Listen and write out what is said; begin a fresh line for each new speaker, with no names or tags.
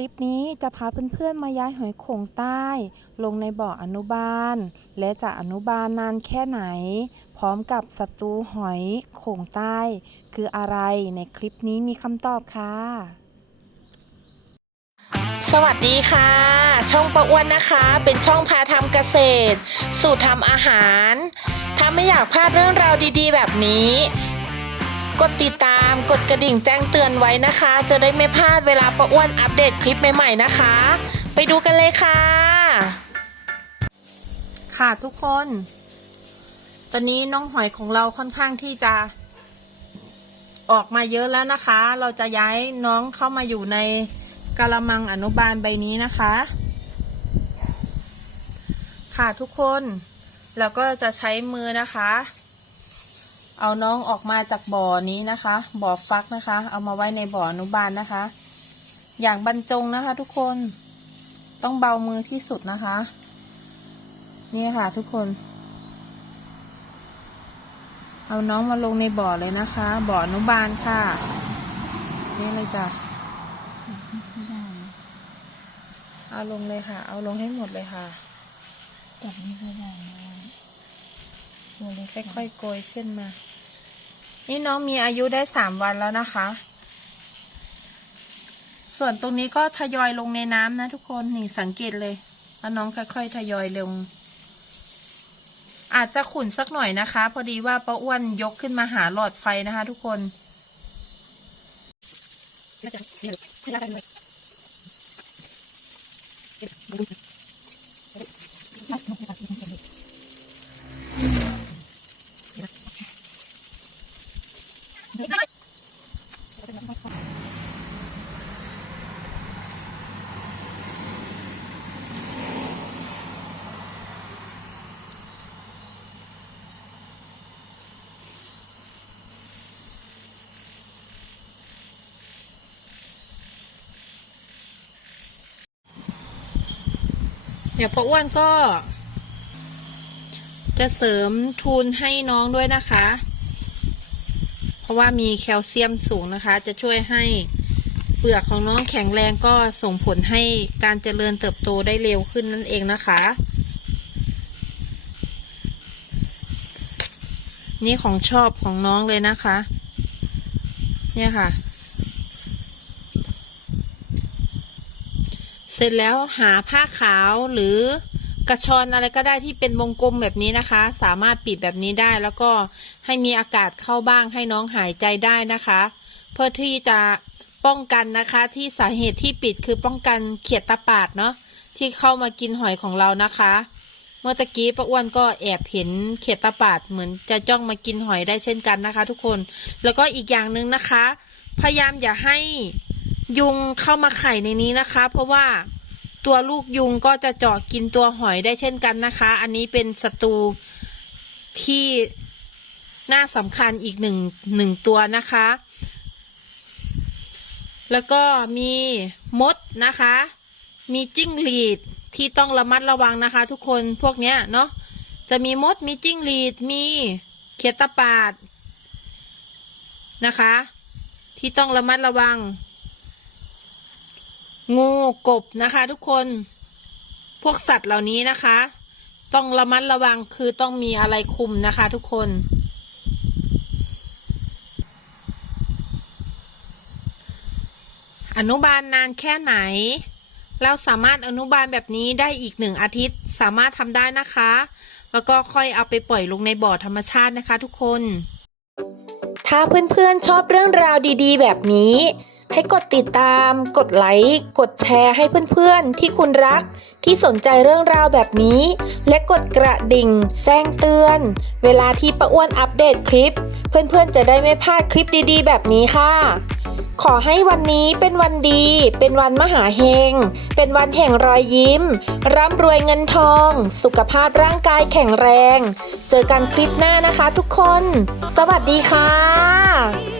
ลิปนี้จะพาเพื่อนๆมาย้ายหอยโข่งใต้ ลงในบ่ออนุบาล และจะอนุบาลนานแค่ไหน พร้อมกับศัตรูหอยโข่งใต้ คืออะไรในคลิปนี้มีคำตอบค่ะ
สวัสดีค่ะ ช่องประอ้วนนะคะ เป็นช่องพาทำเกษตร สูตรทำอาหาร ถ้าไม่อยากพลาดเรื่องราวดีๆ แบบนี้ กดติดตาม กดกระดิ่งแจ้งเตือนไว้นะคะ จะได้ไม่พลาดเวลาประอ้วนอัปเดตคลิปใหม่ๆนะคะ ไปดูกันเลยค่ะ ค่ะทุกคน ตอนนี้น้องหอยของเราค่อนข้างที่จะ ออกมาเยอะแล้วนะคะ เราจะย้ายน้องเข้ามาอยู่ในกระมังอนุบาลใบนี้นะคะ ค่ะทุกคนแล้วก็จะใช้มือนะคะ เอาน้องออกมาจากบ่อนี้นะคะ บ่อฟักนะคะ เอามาไว้ในบ่ออนุบาลนะคะ อย่างบรรจงนะคะทุกคน ต้องเบามือที่สุดนะคะ นี่ค่ะทุกคน เอาน้องมาลงในบ่อเลยนะคะ บ่ออนุบาลค่ะ นี่เลยจ้ะเอาลงเลยค่ะ เอาลงให้หมดเลยค่ะ
จับไม่ค่อยได้เล็ก
ค่อยๆโกยขึ้นมา นี่น้องมีอายุได้สามวันแล้วนะคะ ส่วนตรงนี้ก็ทยอยลงในน้ำนะทุกคนนี่สังเกตเลยว่าน้องค่อยๆทยอยลง อาจจะขุ่นสักหน่อยนะคะ พอดีว่าป้าอ้วนยกขึ้นมาหาหลอดไฟนะคะ ทุกคน เดี๋ยวพ่ออ้วนก็ จะเสริมทูนให้น้องด้วยนะคะ ราะว่ามีแคลเซียมสูงนะคะ จะช่วยให้เปลือกของน้องแข็งแรงก็ส่งผลให้การเจริญเติบโตได้เร็วขึ้นนั่นเองนะคะ นี่ของชอบของน้องเลยนะคะ เนี่ยค่ะ เสร็จแล้วหาผ้าขาวหรือ กระชอนอะไรก็ได้ที่เป็นวงกลมแบบนี้นะคะ สามารถปิดแบบนี้ได้ แล้วก็ให้มีอากาศเข้าบ้างให้น้องหายใจได้นะคะ เพื่อที่จะป้องกันนะคะ ที่สาเหตุที่ปิดคือป้องกันเขียดตาปาดเนาะที่เข้ามากินหอยของเรานะคะ เมื่อตะกี้ป้าอ้วนก็แอบเห็นเขียดตาปาดเหมือนจะจ้องมากินหอยได้เช่นกันนะคะ ทุกคนแล้วก็อีกอย่างหนึ่งนะคะ พยายามอย่าให้ยุงเข้ามาไข่ในนี้นะคะ เพราะว่า ตัวลูกยุงก็จะเจาะกินตัวหอยได้เช่นกันนะคะ อันนี้เป็นศัตรูที่น่าสำคัญอีกหนึ่งหนึ่งตัวนะคะ แล้วก็มีมดนะคะ มีจิ้งหรีดที่ต้องระมัดระวังนะคะ ทุกคนพวกเนี้ยเนาะจะมีมดมีจิ้งหรีดมีเขียดตะปาดนะคะ ที่ต้องระมัดระวัง งูกบนะคะทุกคน พวกสัตว์เหล่านี้นะคะ ต้องระมัดระวังคือต้องมีอะไรคุมนะคะ ทุกคน อนุบาลนานแค่ไหน เราสามารถอนุบาลแบบนี้ได้อีกหนึ่งอาทิตย์ สามารถทำได้นะคะ แล้วก็ค่อยเอาไปปล่อยลงในบ่อธรรมชาตินะคะ ทุกคน
ถ้าเพื่อนๆชอบเรื่องราวดี ๆ แบบนี้ ให้กดติดตาม กดไลค์ กดแชร์ให้เพื่อนๆ ที่คุณรัก ที่สนใจเรื่องราวแบบนี้ และกดกระดิ่ง แจ้งเตือน เวลาที่ป้าอ้วนอัปเดตคลิป เพื่อนๆ จะได้ไม่พลาดคลิปดีๆ แบบนี้ค่ะ ขอให้วันนี้เป็นวันดี เป็นวันมหาเฮง เป็นวันแห่งรอยยิ้ม ร่ำรวยเงินทอง สุขภาพร่างกายแข็งแรง เจอกันคลิปหน้านะคะทุกคน สวัสดีค่ะ